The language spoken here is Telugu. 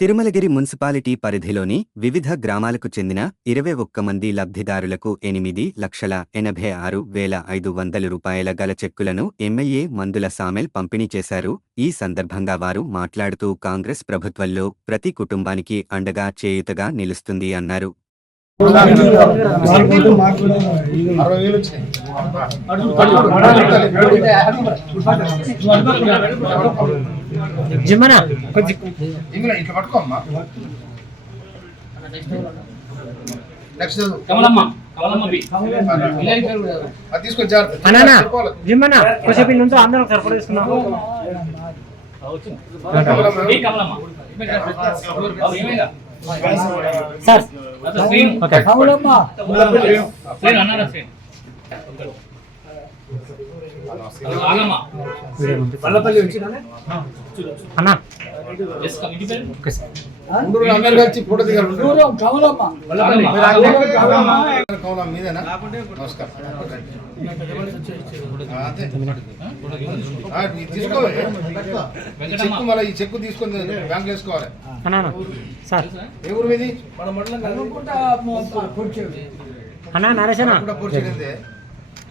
తిరుమలగిరి మున్సిపాలిటీ పరిధిలోని వివిధ గ్రామాలకు చెందిన ఇరవై ఒక్క మంది లబ్ధిదారులకు ఎనిమిది లక్షల ఎనభై ఆరు వేల ఐదు వందల రూపాయల గల చెక్కులను ఎమ్మెల్యే మందుల సామెల్ పంపిణీ చేశారు. ఈ సందర్భంగా వారు మాట్లాడుతూ కాంగ్రెస్ ప్రభుత్వంలో ప్రతి కుటుంబానికి అండగా చేయుతగా నిలుస్తుంది అన్నారు. జిమ్మనా ఇందులో ఇట్లా పట్టుకోమ్మా నెక్స్ట్ కమలమ్మ. జిమ్మనా నుంచో అందరం సరిపడా సార్. కమలమ్మ. మీదేనా నమస్కారం. చెక్కు మళ్ళీ ఈ చెక్కు తీసుకొని బ్యాంక్ వేసుకోవాలి ఏ ఊరు మీది అన్నా నరేషనా